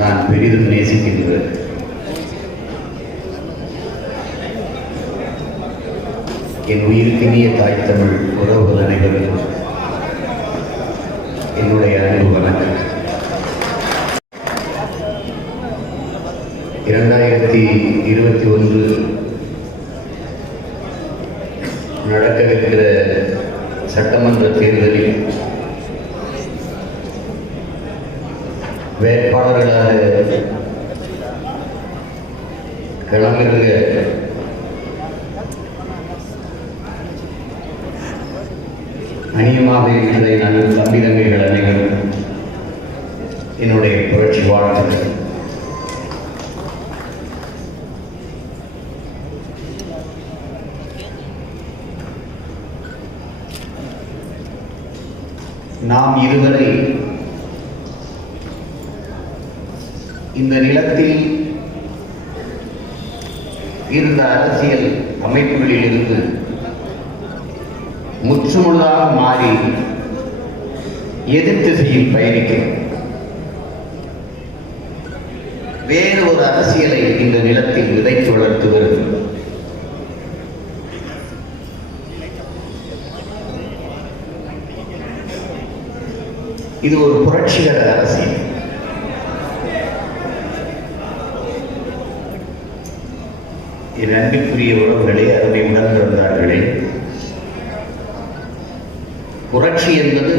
நான் பெரிதும் நேசிக்கின்றேன். என் உயிருக்கினிய தாய் தமிழ் உறவுகள் அனைவரும் என்னுடைய அன்பு வணக்கம். 2021 நடக்கவிருக்கிற சட்டமன்ற தேர்தலில் வேட்பாளர்களாக களமிறங்க அநியமாக இருக்கிற நான் தம்பிதங்கைகள் அனைவரும் என்னுடைய புரட்சி வாழ்த்துக்கள். நாம் இதுவரை இந்த நிலத்தில் இருந்த அரசியல் அமைப்புகளில் இருந்து முற்றுமுழுதாக மாறி எதிர் திசையில் பயணிக்கிறோம். வேறு ஒரு அரசியலை இந்த நிலத்தில் விதைத்து வளர்த்து வருகிறது. இது ஒரு புரட்சிகர அரசியல். என் அன்பிற்குரிய உறவுகளே, அதனை உணர்ந்திருந்தார்களே, புரட்சி என்பது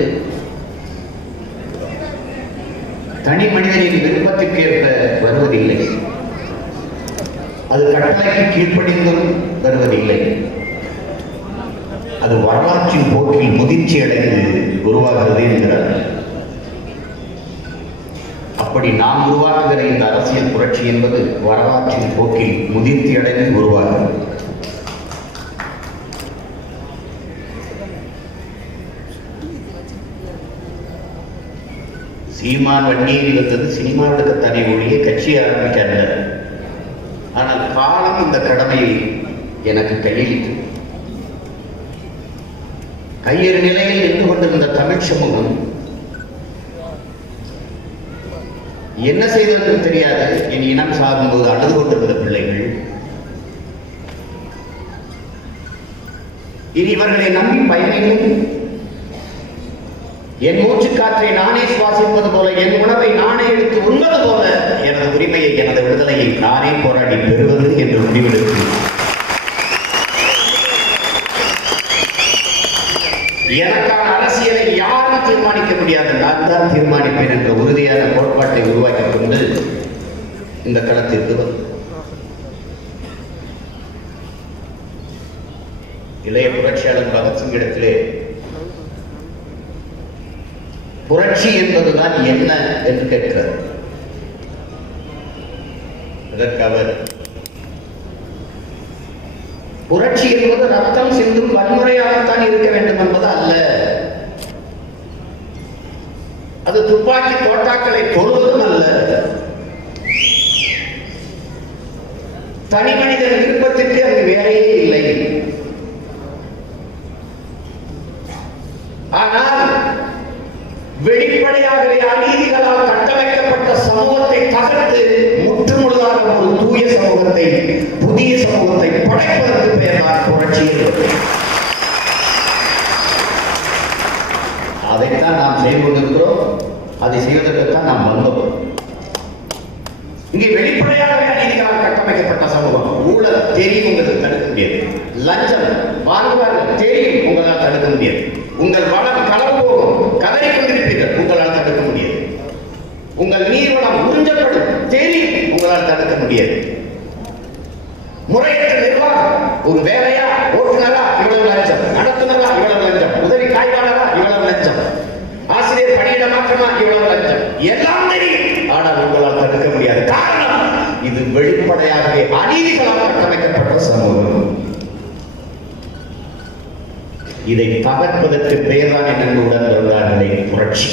தனி மனிதனின் விருப்பத்திற்கேற்ப வருவதில்லை. அது கட்டளைக்கு கீழ்ப்படிந்தும் வருவதில்லை. அது வரலாற்றின் போக்கில் முதிர்ச்சி அடைந்து உருவாகிறது என்கிறார். அப்படி நாம் உருவாக்குகிற இந்த அரசியல் புரட்சி என்பது வரலாற்றின் போக்கில் முதிர்ச்சி அடைந்து உருவாகிறது. சீமான் வண்டியில் வந்தது சினிமா எடுக்கத்தானே ஒழிய கட்சி ஆரம்பிக்க. ஆனால் காலம் இந்த கடமையை எனக்கு கையளித்து கையறு நிலையில் நின்று கொண்டிருந்த தமிழ் சமூகம் என்ன செய்தது தெரியாது. என் இனம் சாகும்போது அழுது கொண்டிருந்த பிள்ளைகள் இனி இவர்களை நம்பி பயணிக்கும். என் மூச்சு காற்றை நானே சுவாசிப்பது போல, என் உணவை நானே எடுத்து உண்பது போல எனது உரிமையை, எனது விடுதலையை நானே போராடி பெறுவது என்று முடிவெடுத்து எனக்கான அரசியலை யாரும் தீர்மானிக்க முடியாது, நான் தான் தீர்மானிப்பேன் என்ற உறுதியான கோட்பாட்டை உருவாக்கிக் கொண்டு இந்த களத்திற்கு வந்து இளைய புரட்சியாளர் பகத்சிங் இடத்திலே புரட்சி என்பதுதான் என்ன என்று கேட்கிறார். அதற்கு அவர், புரட்சி என்பது ரத்தம் சிந்தும் வன்முறையாகத்தான் இருக்க வேண்டும் என்பது அல்ல. அது துப்பாக்கி தோட்டாக்களை தொடுவதும் அல்ல. தனி மனிதன் விருப்பத்திற்கு அங்கு வேலையே இல்லை. ஆனால் வெளிப்படையாகவே அநீதிகளால் கட்டமைக்கப்பட்ட சமூகத்தை தகர்த்து முற்றுமுழுதாக ஒரு தூய சமூகத்தை, புதிய சமூகத்தை படைப்பதற்கு பெயர்தான் புரட்சி. அதைத்தான் நாம் செய்து கொண்டிருக்கிறோம். அதை செய்வதற்குத்தான் நாம் வந்தோம். இங்கே வெளிப்படையாகவே அநீதிகளால் கட்டமைக்கப்பட்ட சமூகம். ஊழல் தெரியும், உங்களுக்கு தடுக்க முடியாது. லஞ்சம் வாங்குவார்கள் தெரியும், உங்களால் தடுக்க முடியாது. உங்கள் வளம் களவு போகும், கதறி கொண்டிருப்பீர்கள், உங்களால் தடுக்க முடியாது. உங்கள் நீர் வளம் உறிஞ்சப்படும் தெரியும், உங்களால் தடுக்க முடியாது. முறையற்ற நிர்வாகம், ஒரு வேலையா, ஓட்டுநரா இவ்வளவு லஞ்சம், நடத்துனரா இவ்வளவு லஞ்சம், உதவி காய்வாளரா இவ்வளவு லஞ்சம், ஆசிரியர் பணியிட மாற்றமா இவ்வளவு லஞ்சம், எல்லாம் தெரியும், ஆனால் உங்களால் தடுக்க முடியாது. காரணம், இது வெளிப்படையாகவே அநீதிகளால் கட்டமைக்கப்பட்ட சமூகம். இதை தகர்ப்பதற்கு பெயர்தான் என்னுடன் வருகிறார்களே புரட்சி.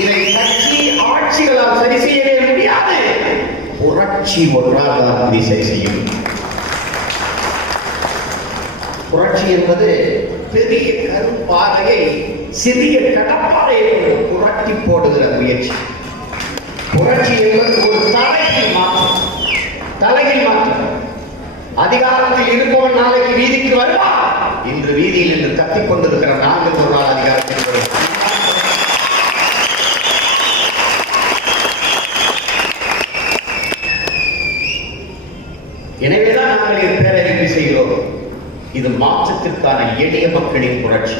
இதை கட்சி ஆட்சிகளால் சரி செய்யவே முடியாது. புரட்சி ஒன்றாக தான் இதை சரி செய்யும். புரட்சி என்பது பெரிய கருப்பாறையை சிறிய கடப்பாறையை புரட்டி போடுகிற முயற்சி. புரட்சி என்பது ஒரு தலையில் மாற்றம். அதிகாரத்தில் இருப்பவன் நாளைக்கு வீதிக்கு வருவான். இன்று வீதியில் என்று கத்திக் கொண்டிருக்கிற நாங்கள் ஒரு நாள் அதிகாரத்தில் வருவோம். எனவேதான் நாங்கள் இது பேரறிவு செய்கிறோம். இது மாற்றத்திற்கான எளிய மக்களின் புரட்சி.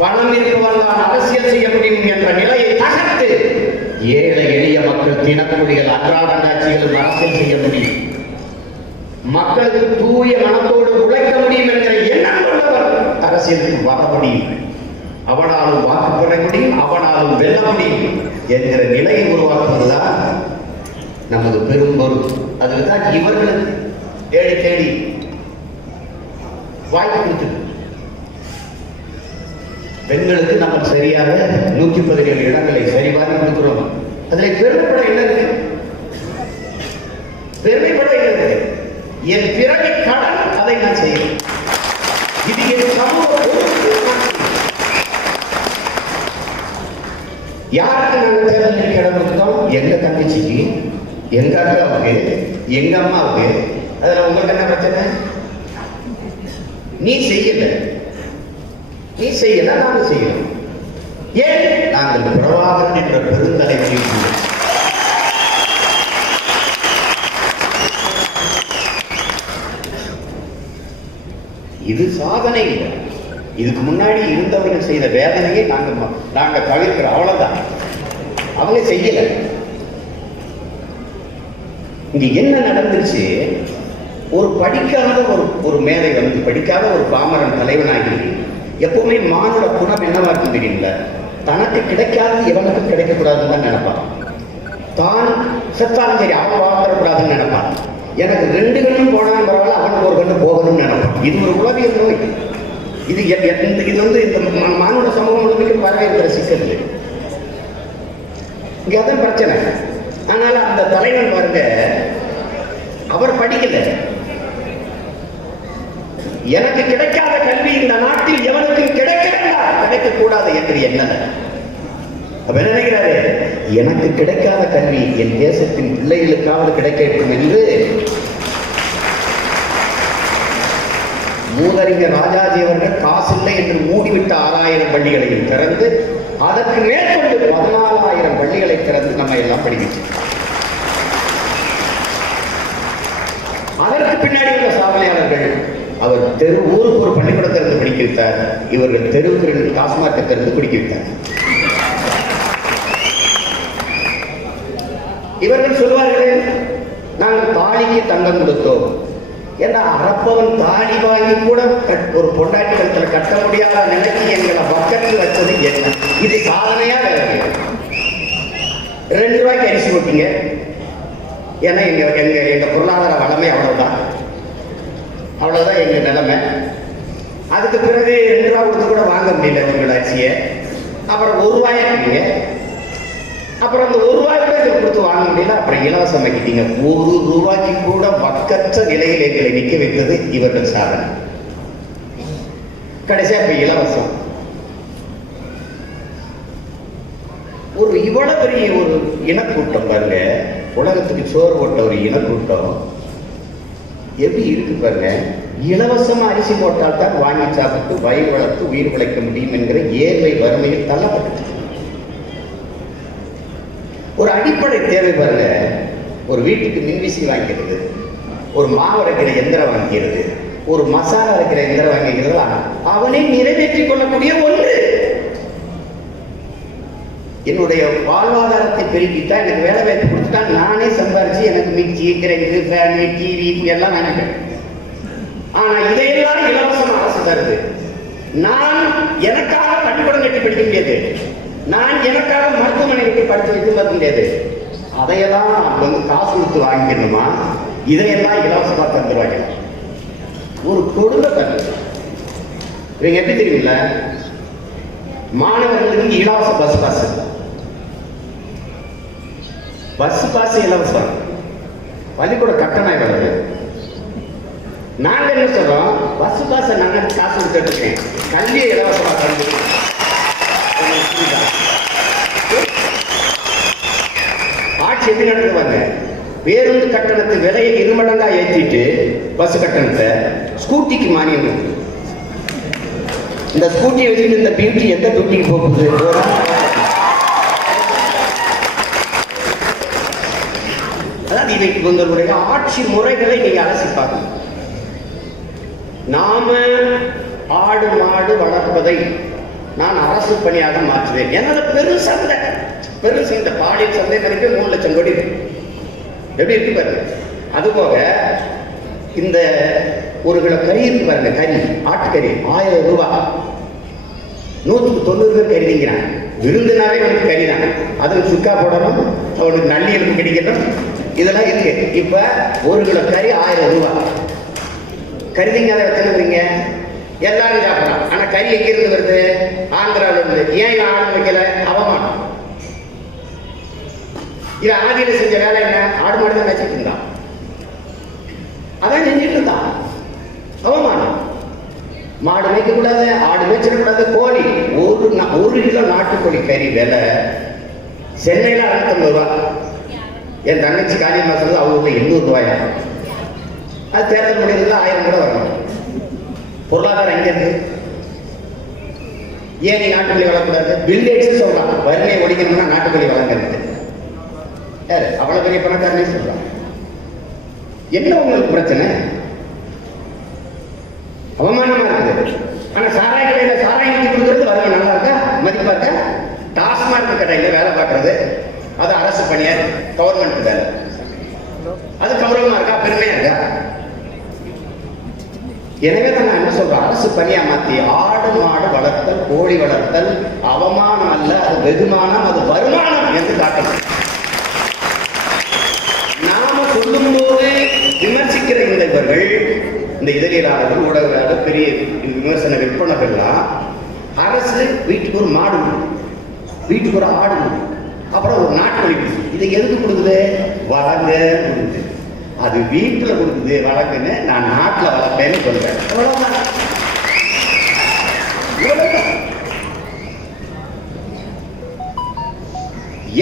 பணம் இருப்பவன் தான் அரசியல் செய்ய முடியும் என்ற நிலையை தகர்த்து ஏழை எளிய மக்கள் தினக்கூலிகள் அன்றாட காட்சிகள் அரசியல் செய்ய முடியும். மக்களுக்கு தூய மனத்தோடு உழைக்க முடியும் என்கிற எண்ணம் கொண்டவர் அரசியலுக்கு வர முடியும். அவனாலும் வாக்கு பெற முடியும், அவனாலும் வெல்ல முடியும் என்கிற நிலையை உருவாக்குவதுதான் நமது பெரும் பொருள். அதுதான் இவர்களுக்கு தேடி தேடி வாய்ப்பு கொடுத்தது. பெண்களுக்கு நம்ம சரியாக 117 இடங்களை சரிபார்த்து கொடுக்கிறோம். அதில் பெருமைப்பட என்ன இருக்கு? பெருமைப்பட என்ன இருக்கு? என் பிறவி கடன் அதை நான் செய்வேன். இது என் சமூக யாருக்கு நாங்கள் தேர்தலில் இடம் கொடுத்தோம்? எங்க தங்கச்சிக்கு, எங்க அக்காவுக்கு, எங்க அம்மாவுக்கு. அதுல உங்களுக்கு என்ன பிரச்சனை? நீ செய்யல, நாங்க செய்யணும். ஏன்? நாங்கள் பிரபாகரன் என்ற பெருந்தலைவரை இது சாதனை இல்லை. இதுக்கு முன்னாடி இருந்தவர்கள் செய்த வேதனையை நாங்க தவிர்க்கிறோம். அவ்வளவுதான். அவங்க செய்யல. இங்க என்ன நடந்துச்சு? ஒரு படிக்காத ஒரு மேதை வந்து படிக்காத ஒரு பாமரன் தலைவனாகி எப்பவுமே மானுட குணம் என்னவா இருக்கு தெரியுங்களா? தனக்கு கிடைக்காது எவனுக்கு கிடைக்கக்கூடாதுன்னு தான் நினைப்பான். தான் செத்தாலும் சரி அவன் வாழ்ந்துடக்கூடாதுன்னு நினைப்பான். எனக்கு 2 கண்ணும் போனாலும் பரவாயில்ல, அவனுக்கு ஒரு கண்ணு போகணும்னு நினைப்பான். இது ஒரு உளவியல் நோய். இது வந்து இந்த மானுட சமூகம் முழுமைக்கும் வரவேற்கிற சிக்கல் இல்லை. இங்க அதான் பிரச்சனை. அதனால அந்த தலைவன் பாருங்க, அவர் படிக்கல. எனக்கு கிடைக்காத கல்வி இந்த நாட்டில் எவனுக்கு கிடைக்க வேண்டாம், கிடைக்க கூடாது என்று என்ன நினைக்கிறாரு? எனக்கு கிடைக்காத கல்வி என் தேசத்தின் பிள்ளைகளுக்காவது கிடைக்கட்டும் என்று மூதறிஞர் ராஜாஜி அவர்கள் காசில்லை என்று மூடிவிட்ட 6000 பள்ளிகளையும் திறந்து அதற்கு மேற்கொண்டு 14,000 பள்ளிகளை திறந்து நம்ம எல்லாம் படிக்கிச்சு. அதற்கு பின்னாடி உள்ள சாதனையாளர்கள் அவர் ஊருக்கு ஒரு பள்ளிக்கூடத்திலிருந்து படிக்க வைத்தார். இவர்கள் தெருவுக்கு டாஸ்மார்க்கத்திலிருந்து குடிக்க வைத்தார். இவர்கள் சொல்வார்கள், நாங்கள் தாலிக்கு தங்கம் கொடுத்தோம். ஏன்னா அரப்பவன் தாலி வாங்கி கூட ஒரு பொண்டாட்டி கழுத்துல கட்ட முடியாத நிலைக்கு எங்களை பக்கத்தில் வச்சது என்ன? இது சாதனையா வேற? 2 ரூபாய்க்கு அரிசி போட்டீங்க. ஏன்னா எங்க பொருளாதார வளமே அவ்வளவுதான் எங்க நிலைமை. அதுக்கு பிறகு 2 ரூபா கொடுத்து கூட வாங்க முடியல உங்களோட அரிசியை. அப்புறம் 1 ரூபாய்க்கு, அப்புறம் அந்த 1 ரூபாய் கூட கொடுத்து வாங்க முடியல. அப்புறம் இலவசம் வைக்கிட்டீங்க. 1 ரூபாய்க்கு கூட வக்கற்ற நிலையில் எங்களை நிற்க வைத்தது இவர்கள் சாதனை. கடைசியா இப்ப இலவசம். ஒரு இவ்வளவு பெரிய ஒரு இனக்கூட்டம் பாருங்க, உலகத்துக்கு சோறு போட்ட ஒரு இனக்கூட்டம் எப்படி இருக்கு பாருங்க. இலவசமா அரிசி போட்டால் தான் வாங்கி சாப்பிட்டு வயிறு வளர்த்து உயிர் பிழைக்க முடியும் என்கிற ஏழ்மை வறுமையில் தள்ளப்பட்டு ஒரு அடிப்படை தேவை பாருங்க. ஒரு வீட்டுக்கு மின்விசி வாங்கிறது, ஒரு மாவு அரைக்கிற எந்திரம் வாங்கிறது, ஒரு மசாலா அரைக்கிற எந்திரம் வாங்கிறது அவனை நிறைவேற்றிக் கொள்ளக்கூடிய ஒன்று. என்னுடைய வாழ்வாதாரத்தை பெருக்கிட்டா, எனக்கு வேலை வாய்ப்பு கொடுத்துட்டா, நானே சம்பாரிச்சு எனக்கு மிக்சி, கிரைண்டர், ஃபேனு, டிவி எல்லாம் நினைப்பேன். ஆனா இதையெல்லாம் இலவசம் அரசு தருது. நான் எனக்காக பள்ளிக்கூடம் கட்டி படிக்க முடியாது, நான் எனக்காக மருத்துவமனை கட்டி படித்து வைத்து பார்க்க முடியாது. அதையெல்லாம் நான் வந்து காசு கொடுத்து வாங்கிக்கணுமா? இதையெல்லாம் இலவசமா தந்துருவாங்க. ஒரு கொடுமை தரு. இவங்க எப்படி தெரியுமில்ல, மாணவர்களுக்கு இலவச பஸ் பாஸ் இலவசம், பள்ளிக்கூட கட்டணம் எவ்வளவு? நாங்க என்ன சொல்றோம், பஸ் பாச நாங்க காசு கொடுத்துட்டு இருக்கேன், கல்வியை இலவசமா கல்வி. ஆட்சி எப்படி நடத்துவாங்க? பேருந்து கட்டணத்து விலையை 2 மடங்கா ஏற்றிட்டு பஸ் கட்டணத்தை ஸ்கூட்டிக்கு மானியம். இந்த ஸ்கூட்டியை வச்சுட்டு இந்த பியூட்டி எந்த பியூட்டிக்கு போகுது? அதாவது இவங்களுடைய ஆட்சி முறைகளை நீங்க அலசி பார்க்கணும். நாம ஆடு மாடு வளர்ப்பதை நான் அரசு பணியாக மாற்றுவேன். என்னோட பெருசந்தை பாலியல் சந்தை மதிப்பு 3 லட்சம் கோடி எப்படி இருக்கு பாருங்க. அதுபோக இந்த 1 கிலோ கறி இருக்கு பாருங்க, கறி ஆட்டுக்கறி 1000 ரூபாய். 190 பேர் கறிங்கிறாங்க. விருந்தினாலே அவனுக்கு கறி தான், அதுக்கு சுக்கா போடணும், அவனுக்கு நல்லி எலும்பு கிடைக்கணும், இதெல்லாம் இருக்கு. இப்ப 1 கிலோ கறி 1000 ரூபாய். கருதிங்க அதை வச்சுருந்தீங்க, எல்லாரும் சாப்பிடலாம். ஆனா கறி எங்க இருந்து வருது? ஆந்திராவில இருந்து. ஏன் ஆடு வைக்கல? அவமானம். இது ஆதியில செஞ்ச வேலை என்ன? ஆடு மாடு தான் வச்சுட்டு இருந்தான், அதான் செஞ்சுட்டு இருந்தான். அவமானம். மாடு வைக்க கூடாது, ஆடு வச்சிடக்கூடாது. கோழி 1 கிலோ நாட்டுக்கோழி கறி விலை சென்னையில 650 ரூபாய். என் தங்கச்சி காரியமா சொல்றது அவங்க 800 ரூபாயா. அது தேர்தல் முடியறதுல 1000 கூட வரணும். பொருளாதாரம் எங்க இருக்கு? ஏன் நீ நாட்டுக்கோழி வளர்க்கூடாது? பில்டேட்ஸ் சொல்றான், வறுமையை ஒழிக்கணும்னா நாட்டுக்கோழி வளர்க்கறது. யாரு அவ்வளவு பெரிய பணக்காரனே சொல்றான். என்ன உங்களுக்கு பிரச்சனை? அவமானமா இருக்குது. ஆனா சாராய கடையில சாராயம் ஊற்றி கொடுக்கறது வறுமை நல்லா இருக்கா? மதிப்பா இருக்கா? டாஸ்மாக் கடையில வேலை பார்க்கறது அது அரசு பணியா, கவர்மெண்ட் வேலை, அது கௌரவமா இருக்கா? பெருமையா இருக்கா? எனவே தான் நான் என்ன சொல்றேன், அரசு பணியா மாத்தி ஆடு மாடு வளர்த்தல், கோழி வளர்த்தல் அவமானம் அல்ல, அது வெகுமானம், அது வருமானம் என்று காட்டணும். நாம சொல்லும் போது விமர்சிக்கிற இவர்கள், இந்த இதழியலாளர்கள், ஊடகங்கள், பெரிய விமர்சன விற்பனர்கள்லாம் அரசு வீட்டுக்கு ஒரு மாடு, வீட்டுக்கு ஒரு ஆடு, அப்புறம் ஒரு நாட்டுக்கோழி, இதை எதுக்கு கொடுக்குது? வளங்க கொடுக்குது. அது வீட்டுல கொடுக்குது வளர்க்குன்னு, நான் நாட்டுல வளர்ப்பேன்னு சொல்றேன்.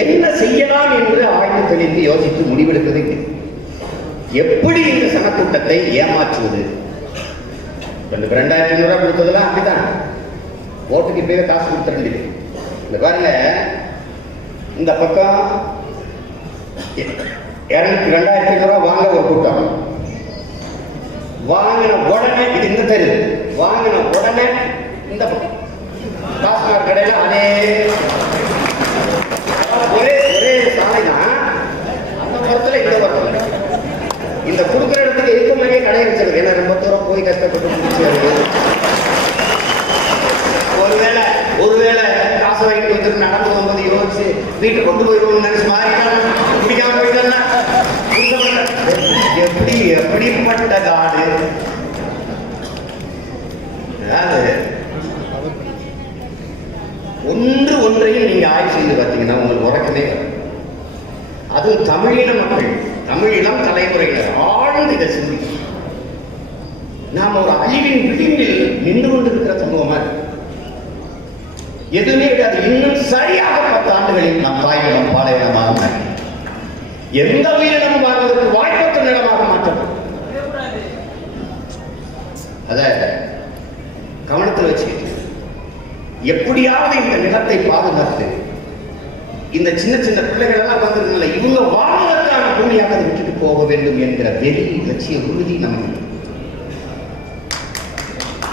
என்ன செய்யலாம் என்று ஆய்வு தெளிந்து யோசித்து முடிவெடுப்பது. எப்படி இந்த சனக்கூட்டத்தை ஏமாற்றுவது? 2500 ரூபாய் கொடுத்ததெல்லாம் அப்படிதான். ஓட்டுக்கு பேர காசு கொடுத்துருந்தது. இந்த பாருங்க, இந்த பக்கம் 2500 ரூபாய் வாங்க ஒரு கூட்டம், வாங்கின உடனே இது இந்த தெரு, வாங்கின உடனே இந்த டாஸ்மாக் கடையில அதே ஒரே சாலை தான். அந்த மரத்துல இந்த வரும், இந்த கொடுக்குற இடத்துக்கு இருக்க மாதிரியே கடை வச்சிருக்கு. ஏன்னா ரொம்ப தூரம் போய் கஷ்டப்பட்டு ஒருவேளை காசு வாங்கிட்டு வந்துட்டு நடந்து போகும்போது யோசிச்சு வீட்டை கொண்டு போயிடுவோம் நினைச்சு மாறிட்டாங்க, குடிக்காம போயிட்டாங்க. எப்படிப்பட்ட காடு! அதாவது ஒன்றையும் நீங்க ஆய்வு செய்து பார்த்தீங்கன்னா உங்களுக்கு உறக்கமே. அதுவும் தமிழின மக்கள், தமிழினம் தலைமுறையினர் ஆழ்ந்து இதை சிந்திக்கும். நாம் ஒரு அழிவின் விளிம்பில் நின்று கொண்டிருக்கிற சமூகமா எதுவுமே கிடையாது. இன்னும் சரியாக 10 ஆண்டுகளில் நம் தாய்நிலம் பாலைவனமாக, எந்த உயிரினமும் வாழ்வதற்கு வாய்ப்பற்ற நிலமாக மாற்றப்படும். அத கவனத்தில் வச்சுக்கிட்டு எப்படியாவது இந்த நிலத்தை பாதுகாத்து, இந்த சின்ன சின்ன பிள்ளைகள் எல்லாம் வந்திருக்கல, இவங்க வாழ்வதற்கான பூமியாக அதை விட்டுட்டு போக வேண்டும் என்கிற வெறி, லட்சிய உறுதி நமக்கு.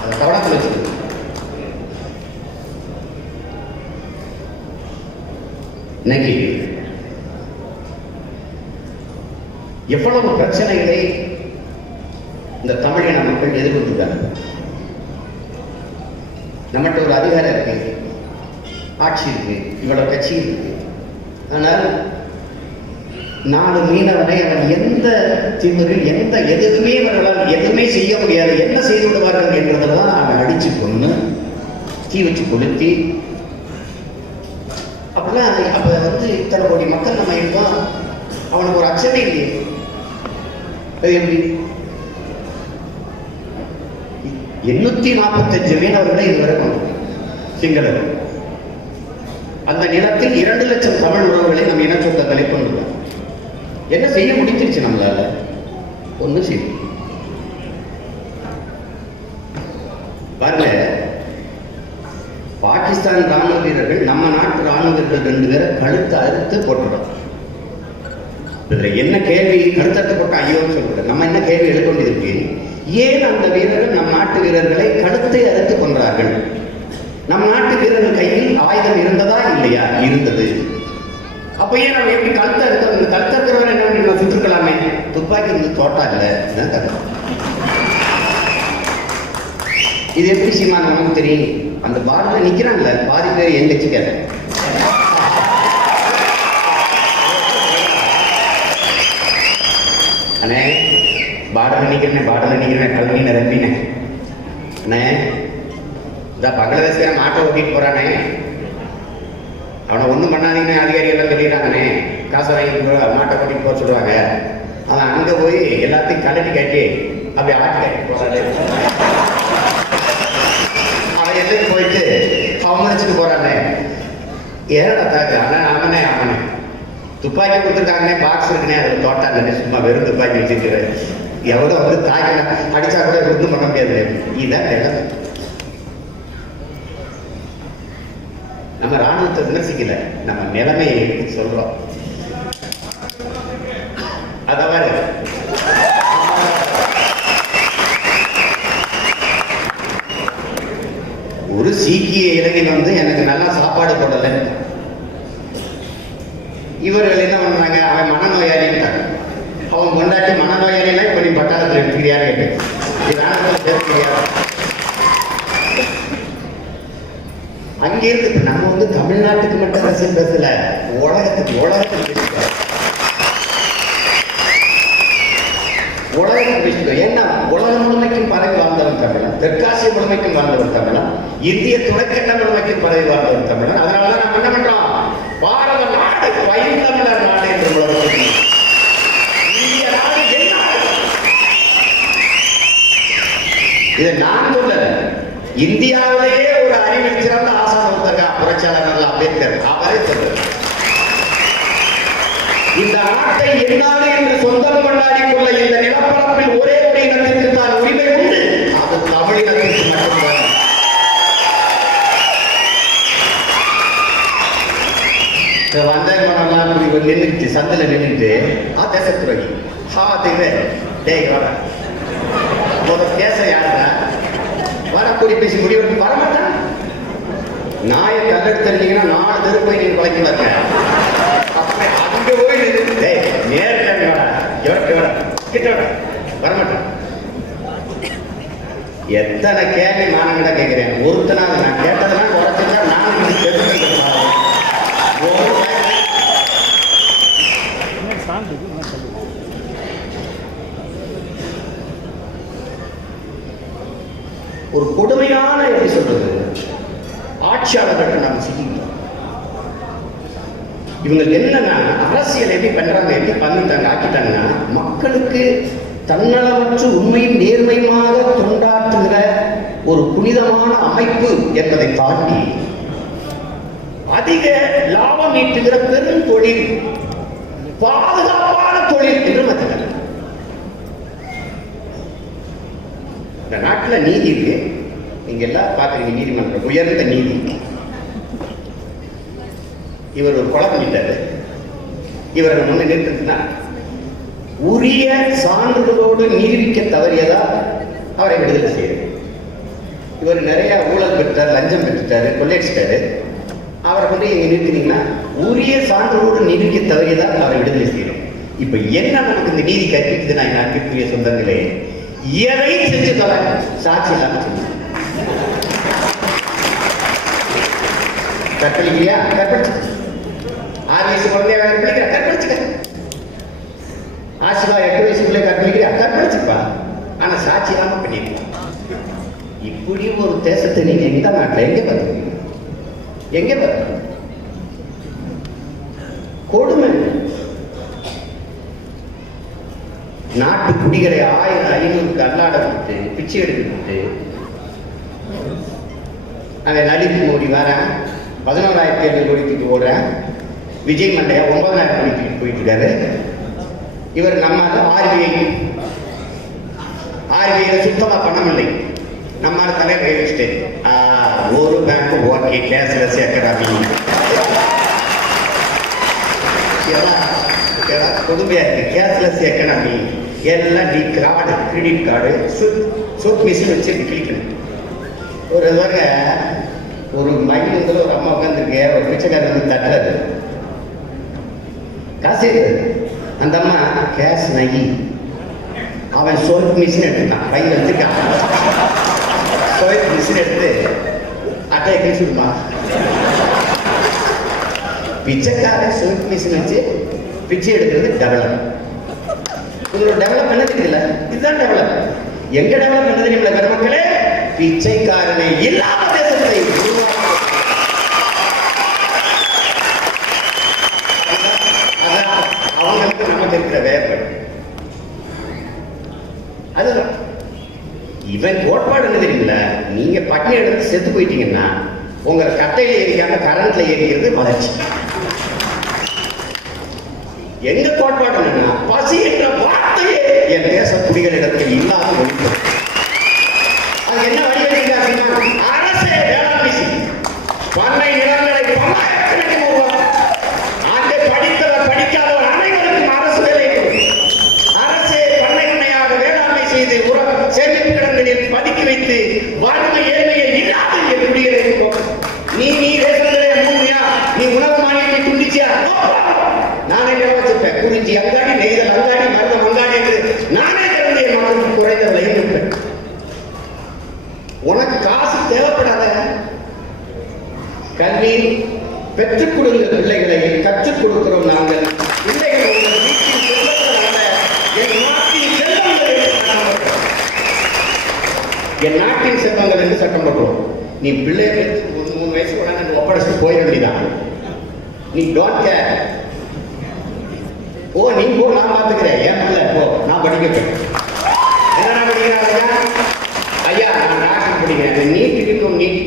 அதை கவனத்தில் வச்சுக்கணும். இன்னைக்கு எவ்வளவு பிரச்சனைகளை இந்த தமிழின மக்கள் எதிர்கொண்டிருக்காங்க. நம்மகிட்ட ஒரு அதிகாரம் இருக்கு, ஆட்சி இருக்கு, இவ்வளவு கட்சி இருக்கு. ஆனால் 4 மீனவனை அவன் எந்த திமிரில் எதுவுமே இவர்களால் எதுவுமே செய்ய முடியாது, என்ன செய்து விடுவார்கள் என்றதெல்லாம் அவன் அடிச்சு கொண்டு தீ வச்சு கொளுத்தி, அப்படிலாம். அப்ப இத்தனை கோடி மக்கள் நம்ம இருக்கோம், அவனுக்கு ஒரு அச்சமே இல்லையே. அது எப்படி? 845 மீனவர்களை இதுவரை கொண்டு சிங்களர். அந்த நிலத்தில் 2 லட்சம் தமிழ் உறவுகளை நம்ம இன சொந்தங்களை கொண்டுள்ளோம். என்ன செய்ய முடிஞ்சிருச்சு நம்மளால? ஒன்றும் செய்ய பாருங்க. பாகிஸ்தான் ராணுவ வீரர்கள் நம்ம நாட்டு ராணுவ வீரர்கள் 2 பேரை கழுத்து அறுத்து போட்டுறோம். இதுல என்ன கேள்வி? கழுத்தறுத்து போட்ட ஐயோன்னு சொல்றது. நம்ம என்ன கேள்வி எழுத வேண்டியது? ஏன் அந்த வீரர்கள் நம் நாட்டு வீரர்களை கழுத்தை அறுத்து கொன்றார்கள்? நம் நாட்டு வீரர்கள் கையில் ஆயுதம் இருந்ததா இல்லையா? இருந்தது. அப்ப ஏன் நம்ம எப்படி கழுத்தறுக்கிறவரை என்ன பண்ணி சுட்டுக்கலாமே? துப்பாக்கி இருந்து தோட்டா இல்லை. இது எப்படி சீமான் நமக்கு தெரியும்? அந்த பார்டர்ல நிக்கிறாங்கல்ல பாதி பேர் என் கட்சிக்கார. அண்ணே பார்டர்ல நிக்கிறேன் கல்வி நிரம்பினேன். அண்ணே இந்த பங்களாதேஷ்காரன் மாட்டை ஓட்டிட்டு போறானே, அவனை ஒண்ணும் பண்ணாதீங்கன்னு அதிகாரிகள் எல்லாம் சொல்லிடுறாங்கண்ணே. காசை வாங்கி மாட்டை ஓட்டிட்டு போக சொல்லுவாங்க. அவன் அங்க போய் எல்லாத்தையும் கலட்டி கட்டி அப்படி ஆட்டி கட்டி போறாரு. அவன் எதுக்கு போயிட்டு அவமதிச்சுட்டு போறானே. ஏறடா தாக்கு அவனே துப்பாக்கி கொடுத்துருக்காங்கன்னே, பாக்ஸ் இருக்குன்னே, அதில் தோட்டா இல்லைன்னு சும்மா வெறும் துப்பாக்கி வச்சுட்டு எவ்வளோ வந்து தாக்கி அடிச்சா கூட ஒன்றும் பண்ண முடியாது. இதுதான் நிலம். நம்ம ராணுவத்தை விமர்சிக்கல, நம்ம நிலைமையை எடுத்து சொல்றோம். அதாவது ஒரு சீக்கிய இளைஞன் வந்து எனக்கு நல்லா சாப்பாடு போடலை. இவர்கள் என்ன பண்றாங்க? அவன் மனநோயாளின்ட்டாங்க. அவன் கொண்டாட்டி மனநோயாளினா இப்ப நீ பட்டாளத்தில் எடுத்துக்கிறியா கேட்டு சேர்த்துக்கிறியா? அங்கே இருந்து நம்ம வந்து தமிழ்நாட்டுக்கு மட்டும் ரசிகன் பேசல, உலகத்துக்கு பேசுகிறோம். உலகத்துக்கு பேசுகிறோம். ஏன்னா உலகம் முழுமைக்கும் பரவி வாழ்ந்தவன் தமிழன், தெற்காசிய முழுமைக்கும் வாழ்ந்தவன் தமிழன், இந்திய துணைக்கண்ட முழுமைக்கும் பரவி வாழ்ந்தவன் தமிழன். அதனாலதான் நம்ம என்ன பண்றோம்? பாரத நாடு பைந்தமிழர் நாடு என்று உலகத்தில் இந்திய நாடு என்ன? இதை நான் சொல்லல, இந்தியாவிலேயே ஒரு அறிவில் சிறந்த ஆசான் ஒருத்தர் புரட்சியாளர் அம்பேத்கர் அவரே சொல்றார். இந்த நாட்டை என்னாடு என்று சொந்தம் கொண்டாடி கொள்ள இந்த நிலப்பரப்பில் ஒரே ஒரு இனத்திற்கு தான் உரிமை உண்டு, அது தமிழினத்திற்கு மட்டும்தான். வந்தேன் நின்றுச்சு, சந்தில நின்றுட்டு தேசத்துறவி பேச யாருன்னா வரக்கூடிய பேசி முடிவு வரமாட்டான். நாயை கல்லெடுத்துருந்தீங்கன்னா 4 தெரு போய் நீங்க பழக்கி வரல. அங்க போய் கிட்ட வரமாட்டான். எத்தனை கேள்வி மானங்கள கேட்கிறேன். ஒருத்தனா நான் கேட்டதெல்லாம் குறைச்சிருந்தா நான் ஒரு கொடுமையான எப்படி சொல்றது ஆட்சியாளர்கள் நாம சிக்கிட்டோம். இவங்களுக்கு என்னன்னா அரசியல் எப்படி பண்றாங்க, எப்படி பண்ணிட்டாங்க ஆக்கிட்டாங்கன்னா மக்களுக்கு தன்னலமற்ற உண்மையும் நேர்மையுமாக தொண்டாற்றுகிற ஒரு புனிதமான அமைப்பு என்பதை தாண்டி அதிக லாபம் ஈட்டுகிற பெரும் தொழில், பாதுகாப்பான தொழில் என்று மதிக்கிறார். இந்த நாட்டில் நீதி இருக்கு. நீங்க எல்லாம் பாக்குறீங்க, நீதிமன்றம் உயர்ந்த நீதி. இவர் ஒரு கொலை பண்ணிட்டாரு. இவரை முன்ன நிறுத்தினா உரிய சான்றுகளோடு நிரூபிக்க தவறியதா அவரை விடுதலை செய்யறது. இவர் நிறைய ஊழல் பெற்றார், லஞ்சம் பெற்றுட்டாரு, கொள்ளையடிச்சிட்டாரு. அவரை கொண்டு இங்க நிறுத்தினீங்கன்னா உரிய சான்றோடு நிரூபிக்க தவறியதா அவரை விடுதலை செய்யணும். இப்ப என்ன நமக்கு இந்த நீதி கற்பிக்குது? நான் அன்பிற்குரிய சொந்தங்களே, எதை செஞ்சு தர சாட்சி இல்லாம செஞ்சு கற்பழிக்கிறியா? கற்பழிச்சு 6 வயசு குழந்தைய கற்பழிக்கிற கற்பழிச்சுக்க. ஆசிவா 8 வயசுக்குள்ளே கற்பழிக்கிறியா? கற்பழிச்சுப்பா. ஆனா சாட்சி இல்லாம பண்ணிருக்கலாம். இப்படி ஒரு தேசத்தை நீங்க எந்த நாட்டில் எங்க பார்த்துருக்கீங்க? எங்க பார்த்து கொடுமை. நாட்டு குடிகளை 1000 500 அல்லாட விட்டு பிச்சை எடுத்து அவன் லலித் மோடி வரேன் 11,700 கோடிக்கு ஓடுறேன். விஜய் மண்டையா 9,000 கோடிக்கு போயிட்டு இருக்காரு. இவர் நம்ம ஆர்பிஐ சுத்தமா பணம் இல்லை. நம்ம தலை ரயில்வே ஸ்டேஷன் ஒரு பேங்க் ஓகே கேஷ்லெஸ் எக்கனாமி கொடுமையா இருக்கு. கேஷ்லெஸ் எக்கனாமி எல்லாம் நீ கார்டு கிரெடிட் கார்டு சூட் மிஷின் வச்சு கிளிக்கணும். ஒரு ஒரு மகிழ்ந்தது ஒரு அம்மா உட்காந்துருக்கு, ஒரு பிச்சைக்காரர் வந்து தட்டுறது காசு அந்த அம்மா கேஷ் நகி அவன் சோப் மிஷின் எடுத்துட்டான். பையன் எடுத்துக்கான் சோப் மிஷின் எடுத்து அட்டையை கழிச்சுடுமா. பிச்சைக்காரன் சோப் மிஷின் வச்சு பிச்சை எடுக்கிறது டெவலப். உங்களோட டெவலப் என்ன தெரியல, இதுதான் டெவலப். எங்க டெவலப் என்ன தெரியுமில்ல பெருமக்களே, பிச்சைக்காரனை இல்லாத தேசத்தை அவங்களுக்கு நமக்கு இருக்கிற வேறுபாடு அதுதான். இவன் கோட்பாடு என்ன தெரியுமில்ல, நீங்க பட்டினி எடுத்து செத்து போயிட்டீங்கன்னா உங்களை கட்டையில ஏறிக்காம கரண்ட்ல ஏறிக்கிறது வளர்ச்சி. எங்க கோட்பாடு என்னன்னா, பசி என்ற வார்த்தையே என் தேச குடிகளிடத்தில் இல்லாத ஒழிப்பு. அது என்ன வடிவமைக்கிறார்? அரசே வேளாண்மை பண்ணை நிலங்களை அங்கே படித்தவர் படிக்காதவர் அனைவருக்கும் அரசு வேலை. அரசே பண்ணை பண்ணையாக வேளாண்மை செய்து சேமிப்பு கிடங்களில் பதுக்கி வைத்து வறுமை ஏழ்மையை இல்லாத குடியிருக்கும். நீ ரேஷன்களே மூமியா, நீ உணவு மானியத்தை துண்டிச்சியா? நானே வச்சிருப்பேன். குறிஞ்சி அங்காடி, நெய்தல் அங்காடி, மருதம் அங்காடி என்று நானே திறந்து என் மக்களுக்கு குறைந்த விலையில் இருப்பேன். உனக்கு காசு தேவைப்படாத. கல்வி பெற்றுக் கொடுங்க, பிள்ளைகளை கற்றுக் கொடுக்கிறோம் நாங்கள். பிள்ளைகள் உங்கள் வீட்டில் செல்வங்கள் என் நாட்டின் செல்வங்கள், என் நாட்டின் செல்வங்கள் என்று சட்டம் போடுறோம். நீ பிள்ளைகள் 3 வயசு உடனே ஒப்படைச்சு போயிட வேண்டியதான். நீ டோன்ட் கேர். ஓ நீ போ, நான் பார்த்துக்கிறேன். ஏன் பிள்ளை போ, நான் படிக்கிறேன். என்ன படிக்கிறாங்க? ஐயா நான் டாக்டர் படிக்கிறேன். நீட்டிட்டு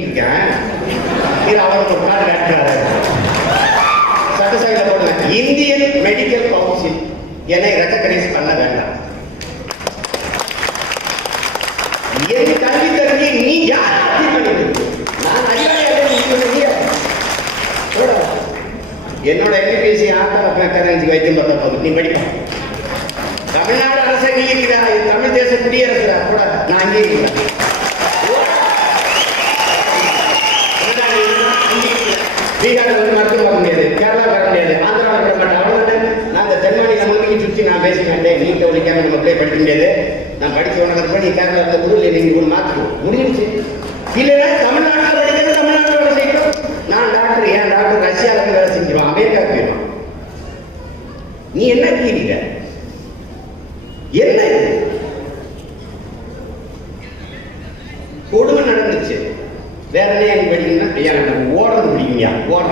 இருக்கேன். இது அவருக்கு ஒரு நாள் கேட்கிறாரு. சட்டசபையில் போடுவேன், இந்தியன் மெடிக்கல் கவுன்சில் என்னை ரெக்கக்னைஸ் பண்ண வேண்டாம். என் கல்வி தகுதியை நீ யார் நான் ஐயா என்னோட எம்பிபிஎஸ்சி ஆட்டோக்கு வைத்தியம் பார்த்தா போதும், நீ படிப்பேன். தமிழ்நாடு அரசு நீ இருக்கிறா, தமிழ் தேச குடியரசு கூட நான் அங்கே இருக்கிறேன். பீகாரில் வந்து மருத்துவம் வர முடியாது, கேரளா வர முடியாது, ஆந்திரா வர மாட்டேன். அவ்வளோ நான் தென்மாநில நம்மளுக்கு சுற்றி நான் பேச மாட்டேன். நீட்டை ஒழிக்காம நம்ம பிள்ளை படிக்க முடியாது. நான் படிக்க உனக்கு நீ கேரளா இருந்த குரு இல்லை, நீங்கள் ஒரு மாற்றிக்கும் முடிஞ்சிருச்சு. இல்லைன்னா தமிழ்நாட்டில் படிக்கிறது தமிழ்நாட்டில் வேலை செய்யணும். நான் டாக்டர், ஏன் டாக்டர் ரஷ்யாவில் வேலை செஞ்சுருவான், அமெரிக்காவுக்கு போயிடுவான். நீ என்ன கேட்கிறீங்க? என்ன கொடுமை நடந்துச்சு? வேற என்ன படிக்கணும்னா, ஐயா எனக்கு ஓடுறது பிடிக்குங்கயா, ஓட.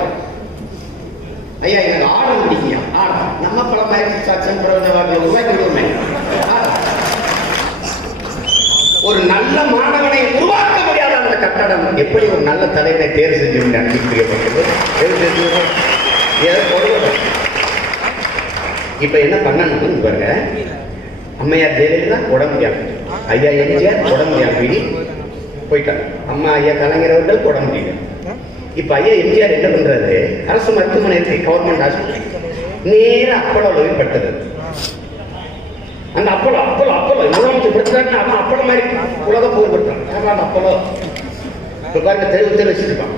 ஐயா எனக்கு ஆடம் பிடிக்குங்கயா, ஆடம். நம்ம பல பயிற்சி சாட்சியம் உருவாக்கி விடுவோமே. ஒரு நல்ல மாணவனை உருவாக்க முடியாத அந்த கட்டடம் எப்படி ஒரு நல்ல தலைவனை தேர்வு செஞ்சு அனுப்பிப்பட்டது? இப்ப என்ன பண்ணணும் பாருங்க. அம்மையார் ஜெயலலிதா உடம்பு முடியாது, ஐயா எம்ஜிஆர் உடம்பு முடியாது போயிட்டாங்க. அம்மா ஐயா கலைஞர் அவர்கள் உடம்பு முடியல. இப்ப ஐயா எம்ஜிஆர் என்ன பண்றாரு, அரசு மருத்துவமனை இருக்கு, கவர்மெண்ட் ஹாஸ்பிட்டல், நேர அப்பளோவில் பட்டது. அந்த அப்பளோ முதலமைச்சர் அவன் அப்பளோ மாதிரி உலக புகழ்படுத்தான். அந்த அப்பளோ இப்ப பாருங்க தெருவு வச்சிருக்கான்.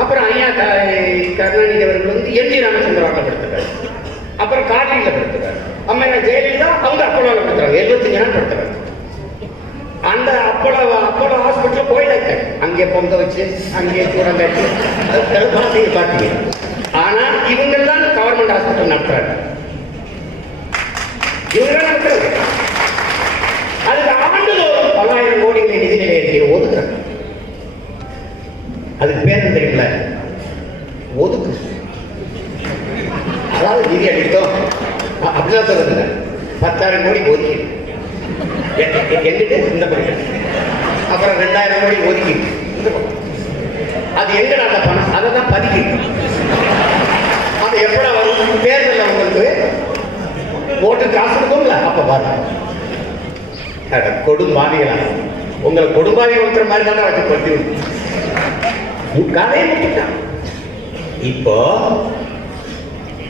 அப்புறம் ஐயா கருணாநிதி அவர்கள் வந்து என்டி ராமச்சந்திராவில் படுத்துறாரு. அப்புறம் கார்கில படுத்துறாரு. அம்மா ஜெயலலிதா அவங்க அப்பளோவில் படுத்துறாங்க. 75 நாள் படுத்துறாங்க. அந்த அப்பளோ ஹாஸ்பிட்டல் போயிட்டாங்க. அங்கே பொங்க வச்சு அங்கே சூடம் கட்டி அது பார்த்தீங்க. ஆனா இவங்க தான் கவர்மெண்ட் ஹாஸ்பிட்டல் நடத்துறாங்க. அதுக்கு ஆண்டுதோறும் 10,000 கோடிகளை நிதி நிலையத்தை ஒதுக்குறாங்க. அதுக்கு பேர் தெரியல, ஒதுக்கு. அதாவது நிதி அளித்தோம் அப்படிதான் சொல்றது. 10,000 கோடி ஒதுக்கி எங்கிட்டு இந்த பக்கம் அப்புறம் 2000 கோடி ஒதுக்கி அது எங்கடா அந்த பணம்? அதை தான் பதுக்கி. அது எப்படா வரும்? தேர்தலில் உங்களுக்கு ஓட்டு காசு இருக்கும்ல, அப்ப பாருங்க. கொடும்பாவிகளா உங்களை கொடும்பாவி ஒருத்தர மாதிரி தானே வச்சு பட்டி கதையை முடிச்சுட்டான். இப்போ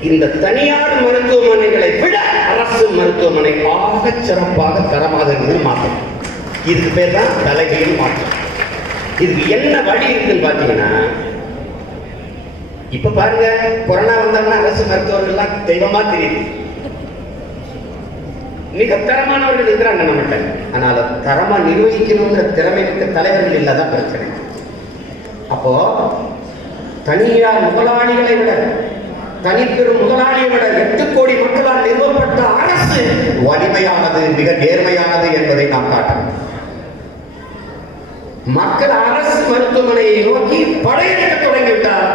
இந்த தனியார் மருத்துவமனைகளை விட அரசு மருத்துவமனை ஆக சிறப்பாக தரமாக இருந்து மாற்றம். இதுக்கு பேர் தான் தலைகீழ் மாற்றம். இதுக்கு என்ன வழி இருக்குன்னு பாத்தீங்கன்னா, இப்ப பாருங்க, கொரோனா வந்தாங்கன்னா அரசு மருத்துவர்கள்லாம் தெய்வமா தெரியுது. மிக தரமானவர்கள் இருக்கிறாங்க நம்மகிட்ட. ஆனால் தரமா நிர்வகிக்கணுங்கிற திறமை மிக்க தலைவர்கள் இல்லாதான் பிரச்சனை. அப்போ தனியார் முதலாளிகளை விட, தனிப்பெரும் முதலாளியை விட 8 கோடி மக்களால் நிறுவப்பட்ட அரசு வலிமையானது, மிக நேர்மையானது என்பதை நாம் காட்டணும். மக்கள் அரசு மருத்துவமனையை நோக்கி படையெடுக்க தொடங்கிவிட்டால்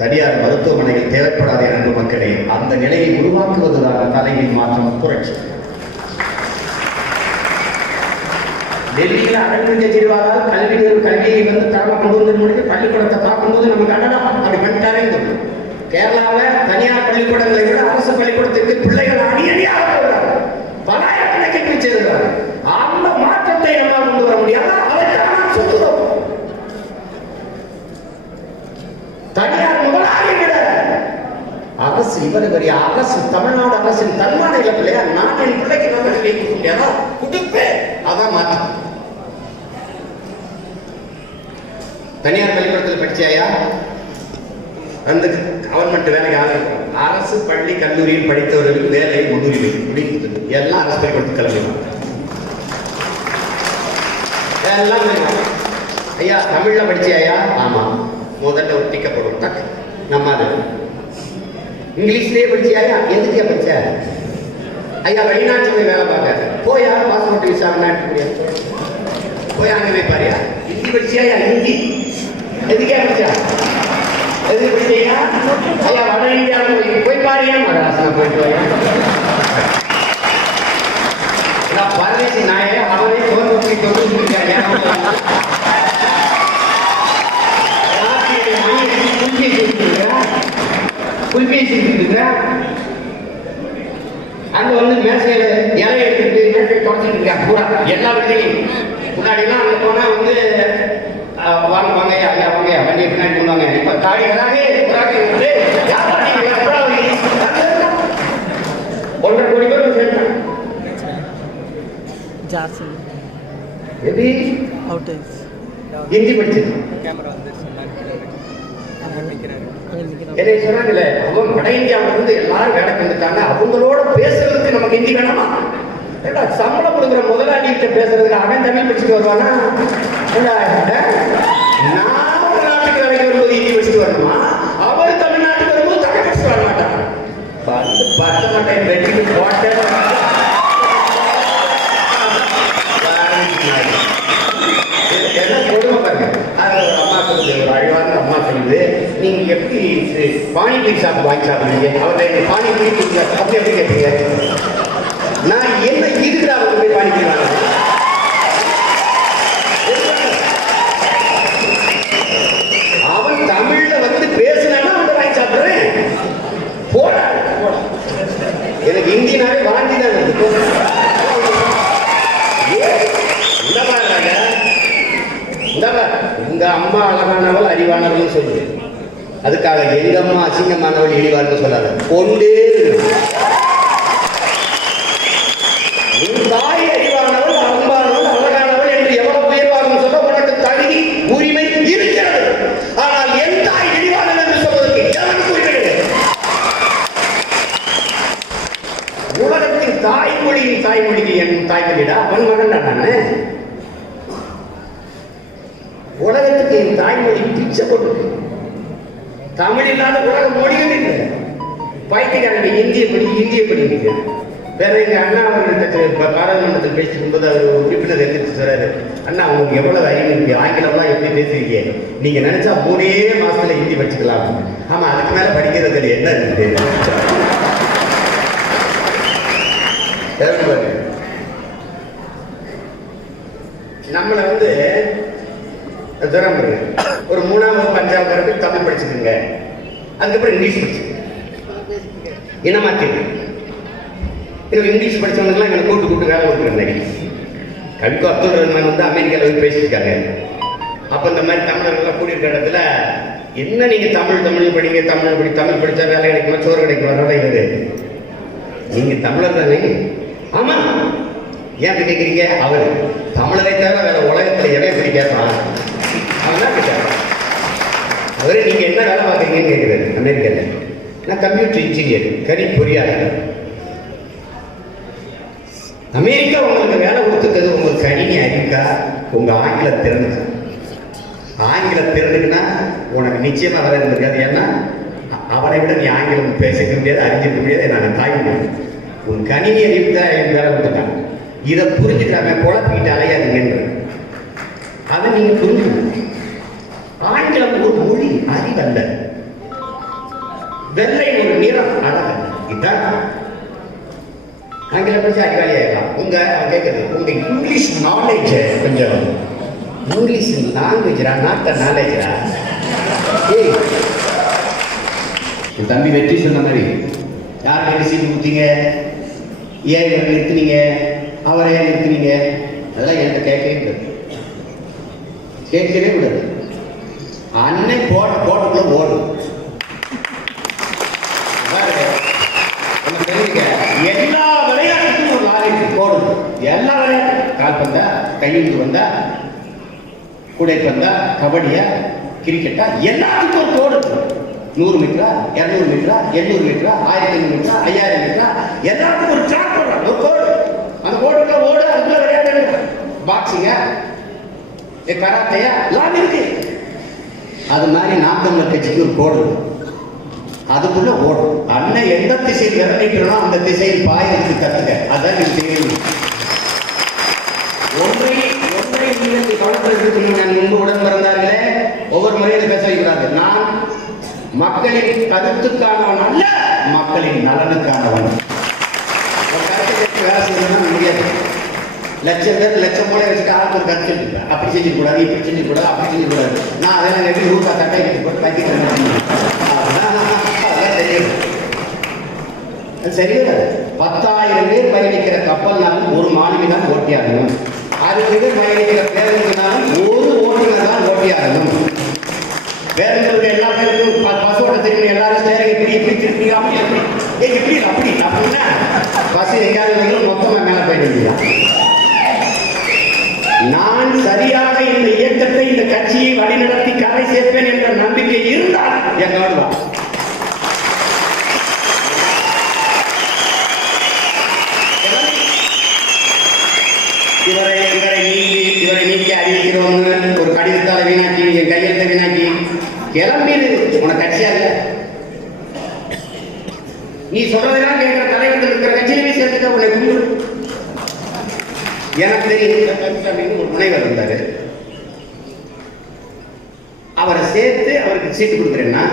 தனியார் மருத்துவமனைகள் தேவைப்படாது என்று மக்களே, அந்த நிலையை உருவாக்குவதுதான் தலையில் மாற்றம், புரட்சி. டெல்லியில் அரவிந்த் கெஜ்ரிவாலால் கல்வியை வந்து தரமா கொண்டு வந்து பள்ளிக்கூடத்தை பார்க்கும்போது நமக்கு அடடா அப்படி பண்ணிட்டாரே தோணும். கேரளாவில் தனியார் பள்ளிக்கூடங்களை விட அரசு பள்ளிக்கூடத்திற்கு பிள்ளைகள் அணியணியாக வருகிறார்கள், பலாயிரக்கணக்கில் போய் சேர்கிறார்கள். அந்த மாற்றத்தை நம்மால் கொண்டு வர முடியாது. அதற்காக நாம் சொல்லுகிறோம், தனியார் முதலாளி விட அரசு இவருடைய அரசு, தமிழ்நாடு அரசின் தன்மான இழப்பில்லையா, நான் என் பிள்ளைக்கு நம்ம கொடுக்க முடியாதா? கொடுப்பேன். அதான் மாற்றம். தனியார் பள்ளிக்கூடத்தில் படிச்சாயா அந்த கவர்மெண்ட் வேலைக்கு ஆரம்பிக்கும். அரசு பள்ளி கல்லூரியில் படித்தவர்களுக்கு வேலை முன்னுரிமை முடிந்தது. எல்லாம் அரசு பள்ளிக்கூடத்துக்கு கிளம்பிடுவாங்க. எல்லாம் ஐயா தமிழ்ல படிச்சியாயா? ஆமா. முதல்ல ஒரு டிக்க போடுவோம். நம்ம அது இங்கிலீஷ்லயே படிச்சியாயா? எதுக்கே படிச்ச? ஐயா வெளிநாட்டு போய் வேலை பார்க்க போயா, பாஸ்போர்ட் விசா போய் அங்கே போய் பாரியா. ஹிந்தி படிச்சியாயா? ஹிந்தி எதுக்கே படிச்சா? எதுக்கு படிச்சியா? ஐயா வட இந்தியாவில் போய் பாரியா, மகாராஷ்டிரா போயிட்டு வாயா. பரதேசி நாயே அவனே தோல்வி அங்க வந்து மேசையில இலையை எடுத்துட்டு மேசையை தொடச்சிட்டு இருக்காங்க பூரா எல்லா வீட்லையும். முன்னாடிலாம் அங்க போனா வந்து வாங்க வாங்க ஐயா வாங்க வண்டியை பின்னாடி கொண்டாங்க. இப்ப தாடி வராங்க 1.5 கோடி பேர் சேர்த்தாங்க. எப்படி ஹிந்தி படிச்சது என்னை சொன்னாங்கல்ல, அவங்க வட இந்தியாவில இருந்து எல்லாரும் வேலைக்கு வந்துட்டாங்க, அவங்களோட பேசுறதுக்கு நமக்கு ஹிந்தி வேணாமா? சம்பளம் கொடுக்குற முதலாளிகிட்ட பேசுறதுக்கு அவன் தமிழ் படிச்சுட்டு வருவானா? நான் ஒரு நாட்டுக்கு வேலைக்கு வரும்போது ஹிந்தி படிச்சுட்டு வரணுமா? அவர் தமிழ்நாட்டுக்கு வரும்போது தமிழ் படிச்சுட்டு வர மாட்டாங்க. பத்த மாட்டேன் வெட்டிக்கு போட்டேன். என்ன கொடுமை பாருங்க. அது ஒரு அம்மா சொல்லுது, ஒரு அழிவான அம்மா சொல்லுது, நீங்க எப்படி பானிபூரி சாப்பிட்டு வாங்கி சாப்பிடுறீங்க? அவரை பானிபூரி அப்படி எப்படி கேட்பீங்க? நான் என்ன இருக்கிற அவங்க போய் பானிபூரி வாங்க. அவன் தமிழ்ல வந்து பேசினானா அவன் வாங்கி சாப்பிடுறேன். போட எனக்கு ஹிந்தினாவே வாங்கி தான். உங்க அம்மா அழகானவள் அறிவானவள் சொல்லுது, அதுக்காக எங்க அம்மா அசிங்கமானவள் இழிவார்னு சொல்லாத. கொண்டே தாய் அறிவானவள் அன்பானவள் அழகானவள் என்று எவ்வளவு உயர்வாக சொல்ல உனக்கு தகுதி உரிமை இருக்கிறது. ஆனால் என் தாய் இழிவானவள் என்று சொல்வதற்கு எனக்கு உரிமை கிடையாது. உலகத்தின் தாய்மொழியின் தாய்மொழிக்கு என் தாய்மொழிடா அவன் மகன் நானே. உலகத்துக்கு என் தாய்மொழி பிச்சை போட்டு தமிழ் இல்லாத உலக மொழிகள் இல்லை. பைத்தியக்காரங்க இந்திய படிக்கிறீங்க. வேற எங்க அண்ணா அவர்கிட்ட பாராளுமன்றத்தில் பேசிக்கும்போது அவர் உறுப்பினர் எதிர்த்து சொல்றாரு, அண்ணா உங்களுக்கு எவ்வளவு அறிவு இருக்கு, ஆங்கிலம்லாம் எப்படி பேசுறீங்க, நீங்க நினைச்சா 3 மாசத்துல ஹிந்தி படிச்சுக்கலாம். ஆமா, அதுக்கு மேல படிக்கிறதுல என்ன இருக்கு? நம்மளை வந்து தரம் பாருங்க. ஒரு 3ஆம் வகுப்பு 5ஆம் வகுப்பு தமிழ் படிச்சுக்கோங்க, அதுக்கப்புறம் இங்கிலீஷ் படிச்சுக்கோங்க. என்னமா கேள்வி? இங்கிலீஷ் படிச்சவங்களுக்குலாம் எங்களை கூட்டு வேலை கொடுக்குறேன். கவிக்கு அப்துல் ரஹ்மான் வந்து அமெரிக்காவில் போய் பேசியிருக்காங்க. அப்போ இந்த மாதிரி தமிழர்கள்லாம் கூடியிருக்க இடத்துல என்ன நீங்கள் தமிழ் படிங்க, தமிழ் படித்தா வேலை கிடைக்குமா, சோறு கிடைக்குமா, வர்றதா இது? நீங்கள் தமிழர் தானே? ஆமாம். ஏன் அப்படி கேட்குறீங்க? அவர் தமிழரை தவிர வேற உலகத்தில் எவன் இப்படி கேட்பான்? அவன் தான் கேட்டார். அவரே நீங்கள் என்ன வேலை பார்க்குறீங்கன்னு கேட்குறாரு அமெரிக்காவில். நான் கம்ப்யூட்டர் இன்ஜினியர், கணி பொறியாளர். அமெரிக்கா உங்களுக்கு வேலை கொடுத்துருக்கிறது உங்களுக்கு கணினி அறிவிக்கா, உங்கள் ஆங்கில திறனுக்கு. ஆங்கில திறனுக்குன்னா உனக்கு நிச்சயமாக வேலை இருந்திருக்காது. ஏன்னா அவனை விட நீ ஆங்கிலம் பேசிக்க முடியாது, அறிஞ்சிக்க முடியாது. நான் தாய் முடியும். உன் கணினி அறிவு தான் எனக்கு வேலை கொடுத்துட்டாங்க. இதை புரிஞ்சுக்கிறாம குழப்பிக்கிட்டு அலையாதுங்கன்ற அதை நீங்க புரிஞ்சுக்கணும். ஆங்கிலம் ஒரு மொழி, அறிவல்ல. வெள்ளை ஒரு நிறம், அழகு. இதுதான் ஆங்கிலம் படிச்சு அறிவாளி ஆகலாம். உங்க கேட்கறது உங்க இங்கிலீஷ் நாலேஜ் கொஞ்சம், இங்கிலீஷ் லாங்குவேஜ்ரா, நாட் நாலேஜ்ரா. என் தம்பி வெற்றி சொன்ன மாதிரி யார் சீட்டு கொடுத்தீங்க, ஏன் இவரை நிறுத்தினீங்க, அவரை ஏன் நிறுத்தினீங்க, அதெல்லாம் என்கிட்ட கேட்கவே கூடாது. அன்னை போட்டுக்குள்ள ஓடும். எல்லா விளையாட்டுக்கும் ஒரு லாரிக்கு போடும். எல்லா விளையாட்டும், கால்பந்தா, கையெழுத்து வந்தா, கூடைப்பந்தா, கபடியா, கிரிக்கெட்டா, எல்லாத்துக்கும் ஒரு கோடு. 100 மீட்டரா, 200 மீட்டரா, 800 மீட்டரா, 1500 மீட்டரா, 5000 மீட்டரா, எல்லாத்துக்கும் ஒரு சார்ட் போடுறாங்க, ஒரு கோடு. அந்த கோடுக்குள்ள ஓடு, அதுக்குள்ள விளையாட்டு. பாக்ஸிங்கா, கராத்தையா, எல்லாம் இருக்கு. அது மாதிரி நாம் தமிழர் கட்சிக்கு ஒரு கோடு, அதுக்குள்ள ஓடும். அண்ணன் எந்த திசையில் விரணிக்கிறோம் அந்த திசையில் பாயிருக்கு கத்துக்க. அதான் நீங்க செய்யணும். ஒன்றை நீங்கள் கவனத்தில் நான் முன்பு உடன் பிறந்தார்களே, ஒவ்வொரு முறையில் பேச வைக்கிறார்கள். நான் மக்களின் கருத்துக்கானவன் அல்ல, மக்களின் நலனுக்கானவன். வேலை செய்யணும்னா முடியாது. லட்சம் பேர் லட்சம் போல வச்சுட்டு ஆளுக்கு ஒரு கருத்து இருக்கு. அப்படி செஞ்சுக்கூடாது, இப்படி செஞ்சுக்கூடாது, அப்படி செஞ்சுக்கூடாது. நான் அதெல்லாம் எப்படி ரூபா தட்டை கட்டி போட்டு தைக்கிறேன். சரியா? 10,000 பேர் பயணிக்கிற கப்பல்னாலும் ஒரு மாலுமி தான் ஓட்டியாகணும். 60 பேர் பயணிக்கிற பேருந்துனாலும் ஒரு ஓட்டுநர் தான் ஓட்டியாகணும். பேருந்துடைய எல்லா பேருக்கும் பஸ்ஸோட திரும்பி எல்லாரும் ஸ்டேரிங் இப்படி திருப்பி அப்படி அப்படின்னா பஸ் எங்கேயாவது மொத்தமாக மேலே போயிட வேண்டியதான். நான் சரியாக இந்த இயக்கத்தை, இந்த கட்சியை வழிநடத்தி கரை சேர்ப்பேன் என்ற நம்பிக்கை இருந்தால் என்னோடு வா. இவரை நீக்கி அறிவிக்கிறோம்னு ஒரு கடிதத்தால் வீணாக்கி, என் கையெழுத்தை வீணாக்கி கிளம்பிடு. உனக்கு கட்சியா இல்ல, நீ சொல்றதெல்லாம் கேட்கிற தலைவர்கள் இருக்கிற கட்சியிலே சேர்த்துக்க. உன்னை கும்பிடு. எனக்கு தெரியும் ஒரு முனைவர் இருந்தாரு. அவரை சேர்த்து அவருக்கு சீட்டு கொடுக்குறேன்னா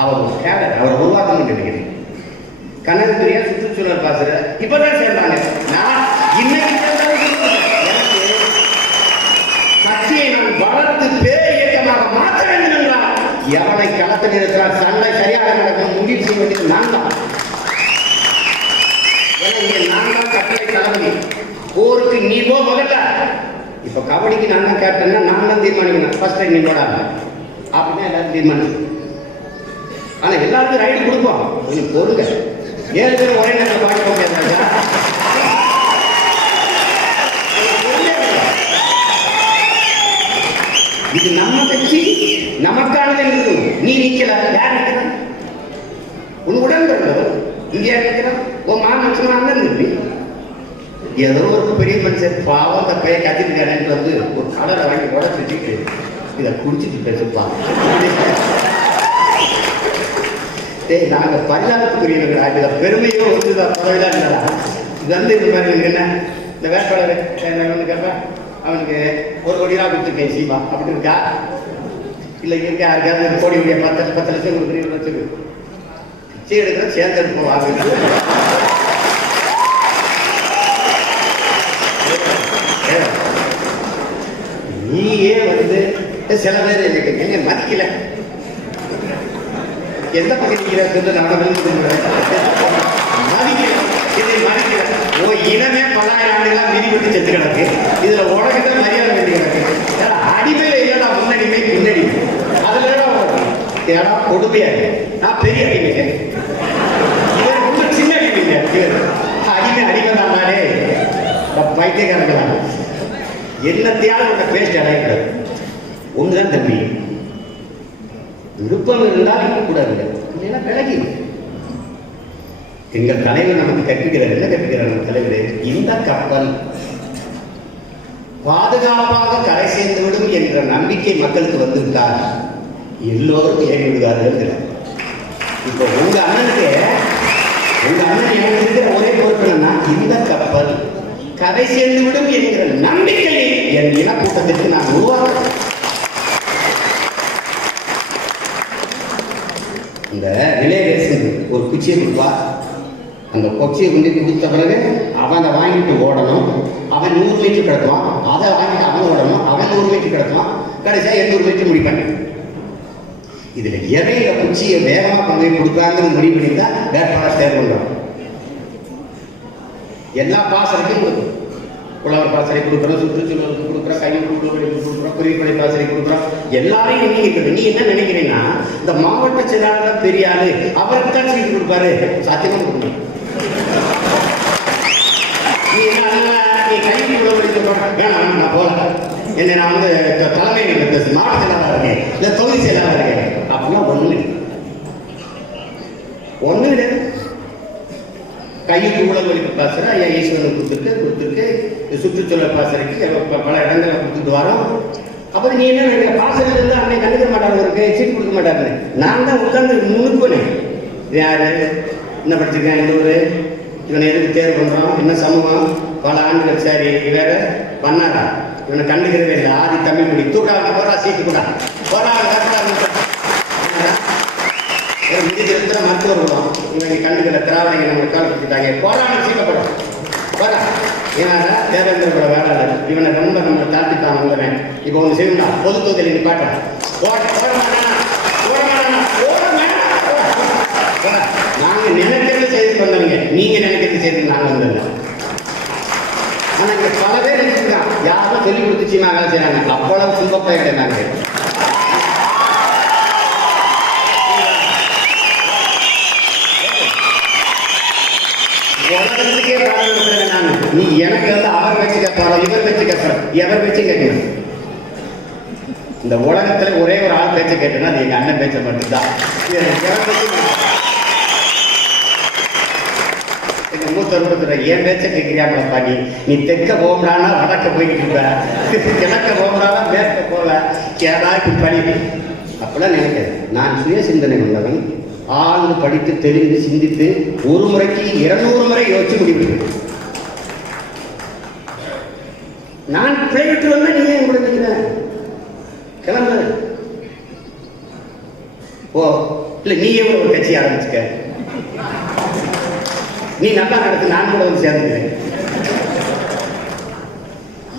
அவரை உருவாக்கணும்னு நினைக்கிறேன். கனகத்துறையா சுற்றுச்சூழல் பாசுற இப்பதான் சேர்ந்தாங்க. நான் இன்னைக்கு கட்சியை நான் வளர்த்து பேர் இயக்கமாக மாற்ற வேண்டும் என்றால் எவனை களத்தில் இருக்கிறார், சண்டை சரியாக நடக்கும் முடிவு செய்ய வேண்டியது நான் தான். நான் தான் கட்டளை தளபதி. போருக்கு நீ போ முதல்ல. இப்ப கபடிக்கு நான் தான் கேப்டன்னா நான் தான் தீர்மானிக்கணும். ஃபர்ஸ்ட் டைம் நீ போடாங்க அப்படின்னா எல்லாரும் தீர்மானம். ஆனா எல்லாருக்கும் ரைடு கொடுப்போம். கொஞ்சம் பொறுங்க. 7 பேர் ஒரே நேரத்தில் பாடி போக முடியாது. இது நம்ம கட்சி, நமக்கானது இருக்கணும். நீ நிக்கல, யார் நிற்கிறான்? உன் உடன் பிறந்தவர் இங்கே நிற்கிறான். உன் மாமன் அண்ணன் இருக்கு. ஏதோ ஒரு பெரிய மனுஷன் பாவம் அந்த பைய கத்திருக்கானு வந்து ஒரு கலரை வாங்கி உடச்சு வச்சுட்டு இதை குடிச்சிட்டு பேசுப்பாங்க. நாங்க பரிதாபத்துக்குரியவங்களா, இதை பெருமையோ வந்து பதவிதான் இல்லடா. இது வந்து இந்த மாதிரி என்ன இந்த வேட்பாளர் கேட்பா அவனுக்கு 1 கோடி ரூபா கொடுத்துருக்கேன் சீமா அப்படி இருக்கா? இல்லை இருக்க யாருக்காவது 1 கோடி 10 லட்சம் கொடுக்குறீங்க வச்சுருக்கு. பிச்சை எடுக்கிற சேர்ந்து எடுப்போம் வாங்க. நீயே வந்து சில பேர் என்ன மதிக்கல, எந்த பகுதியில் நான் மதிக்கல, இதை மதிக்கல. ஓ இனமே 10,000 ஆண்டுகளாக மிதிப்பட்டு செத்து கிடக்கு, இதுல உலகத்தை மரியாதை வேண்டி கிடக்கு. அடிமையில இல்லடா முன்னடிமை பின்னடி, அதுல ஏடா கொடுமையா. நான் பெரிய அடிமைங்க, இவர் கொஞ்சம் சின்ன அடிமைங்க. அடிமை அடிமை தானே பைத்தியக்காரங்களா, என்னத்தையாவது உங்க பேஸ்ட் அடையக்கூடாது. ஒன்றுதான் தம்பி, விருப்பம் இருந்தால் இருக்கக்கூடாது, இல்லைன்னா விலகி. எங்கள் தலைவர் நமக்கு கற்பிக்கிறார். என்ன கற்பிக்கிறார் நம்ம தலைவர்? இந்த கப்பல் பாதுகாப்பாக கரை சேர்ந்து விடும் என்ற நம்பிக்கை மக்களுக்கு வந்துவிட்டால் எல்லோரும் ஏறி விடுவார்கள். இப்போ உங்க அண்ணனுக்கு, உங்க அண்ணன் எனக்கு இருக்கிற ஒரே பொறுப்பு என்னன்னா, இந்த கப்பல் கரை சேர்ந்து விடும் என்கிற நம்பிக்கையை என் இனக்கூட்டத்திற்கு நான் உருவாக்க. இந்த ரிலே ரேஸ் ஒரு குச்சியை கொடுப்பா, அந்த கொச்சியை கொண்டு கொடுத்த பிறகு அவன் அதை வாங்கிட்டு ஓடணும். அவன் 100 மீட்டர் கிடக்குவான், அதை வாங்கிட்டு அவன் ஓடணும். அவன் 100 மீட்டர் கிடக்குவான், கடைசியா 800 மீட்டர் முடிப்பாங்க. இதுல எதையில குச்சியை வேகமா கொண்டு போய் கொடுக்குறாங்கன்னு முடிவு பண்ணியிருந்தா வேட்பாளர் தேர்வு பண்றோம். எல்லா பாசனைக்கும் கொடுக்கும். புலவர் பாசனை கொடுக்குறோம், சுற்றுச்சூழலுக்கு கொடுக்குறோம், கையில் கொடுக்குறோம், குறிப்படை பாசனை கொடுக்குறோம். எல்லாரையும் எண்ணிக்கிறது. நீ என்ன நினைக்கிறீங்கன்னா, இந்த மாவட்ட செயலாளர் பெரிய ஆளு, அவருக்கு தான் சீட்டு கொடுப்பாரு. சாத்தியமா கொடுக்கணும். நீ என்ன, நீ கையில் வேணாம், நான் போல என்ன, நான் வந்து தலைமை மாவட்ட செயலாளர் இருக்கேன், இல்லை தொகுதி செயலாளர் இருக்கேன் அப்படின்னா ஒண்ணு கிடையாது. கையுக்கு ஊழல் ஒழிப்பு பாசறை ஐயா ஈஸ்வரன் கொடுத்துருக்கு, சுற்றுச்சூழல் பாசறைக்கு பல இடங்களை கொடுத்துட்டு வரோம். அப்புறம் நீ என்ன நினைக்கிற, பாசறையில் இருந்து அன்னை கண்டுக்க மாட்டாங்க, ஒரு சீட் கொடுக்க மாட்டாங்க. நான் தான் உட்கார்ந்து முணுக்குனேன். யாரு என்ன படிச்சிருக்கேன், இந்த ஊர், இவனை எதுக்கு தேர்வு பண்றோம், என்ன சமூகம், பல ஆண்டுகள். சரி வேற பண்ணாரா, இவனை கண்டுக்கிறவே இல்லை. ஆதி தமிழ் மொழி தூக்காங்க, போறா சீட்டு கூட போறா முடிஞ்சிருக்கிற மருத்துவர் விடுவோம். இவங்க கண்டுக்கிற திராவிடங்க நம்ம காலப்படுத்திட்டாங்க, போராட்டம் சீக்கப்படும். போரா இவனால தேவேந்திர கூட வேளாளர், இவனை ரொம்ப நம்ம தாழ்த்திட்டான் உள்ளவன். இப்போ ஒன்று செய்யணும்னா பொது தொகுதியில் நிப்பாட்டேன். நாங்க நினைக்கிறது செய்து வந்தவங்க, நீங்க நினைக்கிறது செய்து நாங்க வந்தவங்க. ஆனா இங்க பல பேர் நினைச்சுருக்கான், யாரும் சொல்லி கொடுத்துச்சு நான் வேலை செய்யறாங்க. அவ்வளவு துன்பப்பா கிடையாது. உலகத்துக்கே பாடம் கொடுக்குறேன் நான். நீ எனக்கு வந்து அவர் வச்சு கேட்பாரோ, இவர் வச்சு கேட்பாரோ, எவர் வச்சு கேட்கணும். இந்த உலகத்துல ஒரே ஒரு ஆள் பேச்சை கேட்டேன்னா அது எங்க அண்ணன் பேச்ச மட்டும்தான். எங்க மூத்தர் என் பேச்ச கேட்கிறியாங்களா, நீ தெற்க போகலான்னா வடக்க போய்கிட்டு இருப்ப, கிழக்க போகலான்னா மேற்க போவ, ஏதா இப்படி பண்ணி அப்பெல்லாம் நினைக்கிறேன். நான் சுய சிந்தனை உள்ளவன், ஆழ்ந்து படித்து தெரிந்து சிந்தித்து ஒரு முறைக்கு 200 முறை யோசிச்சு முடிவு. நான் பிழைவிட்டு வந்தா நீ ஏன் கூட நினைக்கிற, கிளம்பு ஓ, இல்ல நீ எவ்வளவு ஒரு கட்சி ஆரம்பிச்சுக்க, நீ நல்லா நடத்து, நான் கூட வந்து சேர்ந்துக்கிறேன்.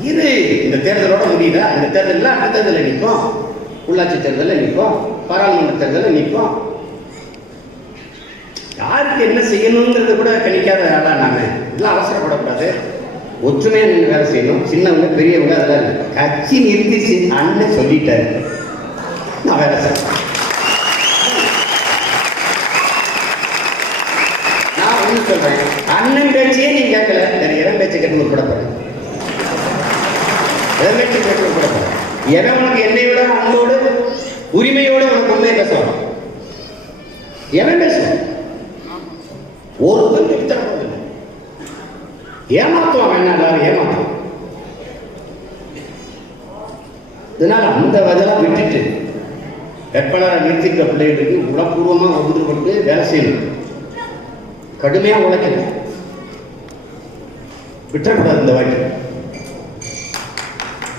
இது இந்த தேர்தலோட முடியுதா? இந்த தேர்தலில் அடுத்த தேர்தலில் நிற்போம், உள்ளாட்சி தேர்தலில் நிற்போம், பாராளுமன்ற தேர்தலில் நிற்போம். யாருக்கு என்ன செய்யணுங்கிறது கூட கணிக்காத ஆளா நாம. இதெல்லாம் அவசரப்படக்கூடாது, ஒற்றுமையா நீங்க வேலை செய்யணும். சின்னவங்க பெரியவங்க அதெல்லாம் இல்லை. கட்சி நிறுத்திச்சு அண்ணன் சொல்லிட்டாரு, நான் வேலை செய்யணும். நான் ஒண்ணு சொல்றேன், அண்ணன் பேச்சையே நீ கேட்கல, வேற இடம் பேச்சு கேட்டு கூட போறேன், இடம் பேச்சு கேட்டு கூட போறேன். எவன் உனக்கு என்னையோட அன்போடு உரிமையோட உனக்கு உண்மையை பேசுவான், எவன் பேசுவான்? ஒருத்தன் எடுத்துறதில்லை, ஏமாத்துவான், வேணா எல்லாரும் ஏமாத்துவான். இதனால அந்த வகையெல்லாம் விட்டுட்டு வேட்பாளரை நிறுத்திக்கிற பிள்ளைகளுக்கு உடற்பூர்வமாக ஒன்றுபட்டு வேலை செய்யணும், கடுமையா உழைக்கணும், விட்டுறக்கூடாது. இந்த வாட்டி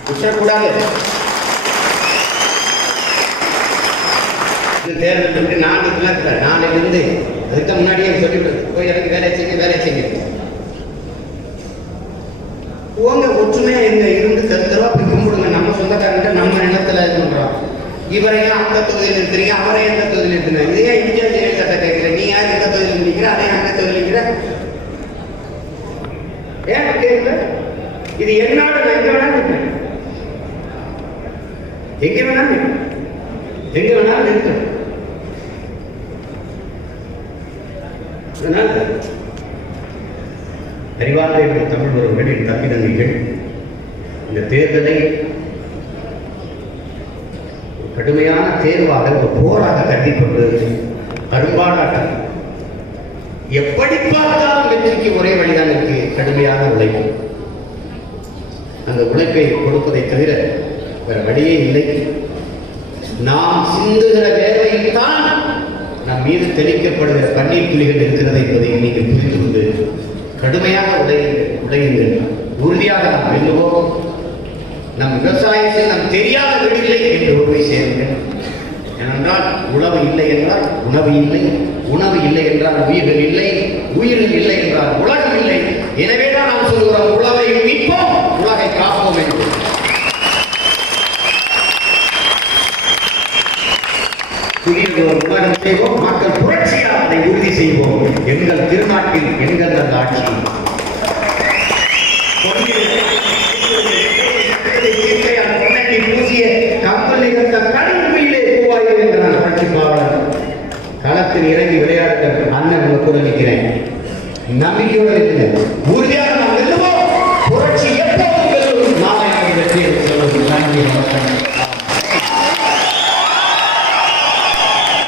விட்டுறக்கூடாது. தேர்தல் 4 இருந்து அதுக்கு முன்னாடியே சொல்லிவிடுது, போய் எனக்கு வேலை செய்யுங்க, வேலை செய்யுங்க. போங்க ஒற்றுமையா இருங்க, இருந்து தெருவா போய் கும்பிடுங்க. நம்ம சொந்தக்காரங்கிட்ட நம்ம நிலத்துல இது பண்றோம். இவரையும் அந்த தொகுதியில் இருக்கிறீங்க, அவரை எந்த தொகுதியில் இருக்கிறீங்க. இதையே இந்தியா ஜெயலலிதா கேட்கிற, நீ யார் எந்த தொகுதியில் நிற்கிற, அதே அந்த தொகுதியில் நிற்கிற, ஏன் கேட்கல? இது என்னாடு, நான் எங்க வேணாலும் நிற்பேன், எங்க வேணாலும் நிற்பேன், எங்க வேணாலும் நிற்பேன். அதனால் அறிவார்ந்த என்ற தமிழ் ஒருவர்களின் தம்பிதங்கைகள் இந்த தேர்தலை கடுமையான தேர்வாக, ஒரு போராக கருதிக்கொண்டு அரும்பாடாட்டம். எப்படி பார்த்தாலும் வெற்றிக்கு ஒரே வழிதான் இருக்கு, கடுமையான உழைப்பு. அந்த உழைப்பை கொடுப்பதை தவிர வேற வழியே இல்லை. நாம் சிந்துகிற வேலையில் தான் நம் மீது தெளிக்கப்படுகிற கண்ணீர் துளிகள் இருக்கிறது என்பதை நீங்கள் புரிந்து கொண்டு கடுமையாக உழையுங்கள். உறுதியாக நாம் வெல்லுவோம். நம் விவசாயத்தில் நம் தெரியாத வீடில்லை என்று உறுதி செய்யுங்கள். ஏனென்றால் உழவு இல்லை என்றால் உணவு இல்லை, உணவு இல்லை என்றால் உயிர்கள் இல்லை, உயிர்கள் இல்லை என்றால் உலகம் இல்லை. எனவேதான் நாம் சொல்கிறோம், உழவை மீட்போம், உலகை காப்போம் என்று. புதிய ஒரு உலகம் செய்வோம், மக்கள் புரட்சியாக அதை உறுதி செய்வோம். எங்கள் திருநாட்டில் எங்கள் அந்த ஆட்சி களத்தில் இறங்கி விளையாடுகிற அண்ணன் கூட நிற்கிறேன். நம்பிக்கையோடு இருக்கிறேன், உறுதியாக